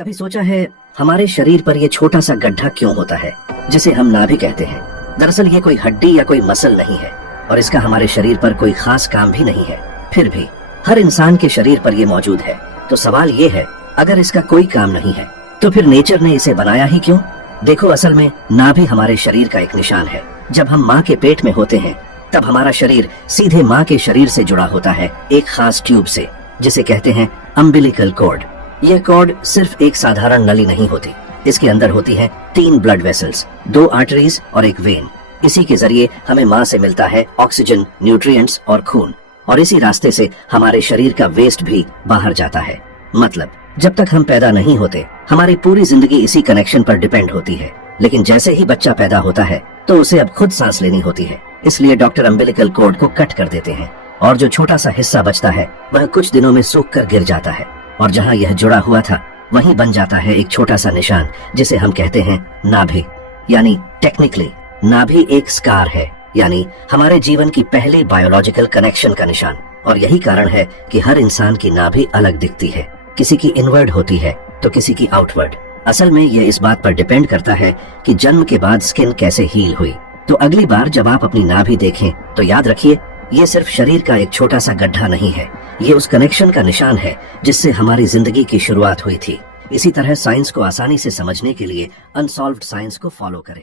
कभी सोचा है हमारे शरीर पर ये छोटा सा गड्ढा क्यों होता है जिसे हम नाभि कहते हैं? दरअसल ये कोई हड्डी या कोई मसल नहीं है और इसका हमारे शरीर पर कोई खास काम भी नहीं है। फिर भी हर इंसान के शरीर पर ये मौजूद है। तो सवाल ये है, अगर इसका कोई काम नहीं है तो फिर नेचर ने इसे बनाया ही क्यों? देखो, असल में नाभि हमारे शरीर का एक निशान है। जब हम माँ के पेट में होते हैं तब हमारा शरीर सीधे माँ के शरीर से जुड़ा होता है एक खास ट्यूब से, जिसे कहते हैं अम्बिलिकल कॉर्ड। यह कॉर्ड सिर्फ एक साधारण नली नहीं होती। इसके अंदर होती है 3 ब्लड वेसल्स, 2 आर्टरीज और एक वेन। इसी के जरिए हमें माँ से मिलता है ऑक्सीजन, न्यूट्रिएंट्स और खून, और इसी रास्ते से हमारे शरीर का वेस्ट भी बाहर जाता है। मतलब जब तक हम पैदा नहीं होते हमारी पूरी जिंदगी इसी कनेक्शन पर डिपेंड होती है। लेकिन जैसे ही बच्चा पैदा होता है तो उसे अब खुद सांस लेनी होती है। इसलिए डॉक्टर अम्बिलिकल कॉर्ड को कट कर देते हैं और जो छोटा सा हिस्सा बचता है वह कुछ दिनों में सूख कर गिर जाता है, और जहाँ यह जुड़ा हुआ था वहीं बन जाता है एक छोटा सा निशान जिसे हम कहते हैं नाभि। यानी टेक्निकली नाभि एक स्कार है, यानी हमारे जीवन की पहली बायोलॉजिकल कनेक्शन का निशान। और यही कारण है कि हर इंसान की नाभि अलग दिखती है। किसी की इनवर्ड होती है तो किसी की आउटवर्ड। असल में यह इस बात पर डिपेंड करता है कि जन्म के बाद स्किन कैसे हील हुई। तो अगली बार जब आप अपनी नाभि देखें तो याद रखिए, ये सिर्फ शरीर का एक छोटा सा गड्ढा नहीं है, ये उस कनेक्शन का निशान है जिससे हमारी जिंदगी की शुरुआत हुई थी। इसी तरह साइंस को आसानी से समझने के लिए अनसॉल्व्ड साइंस को फॉलो करें।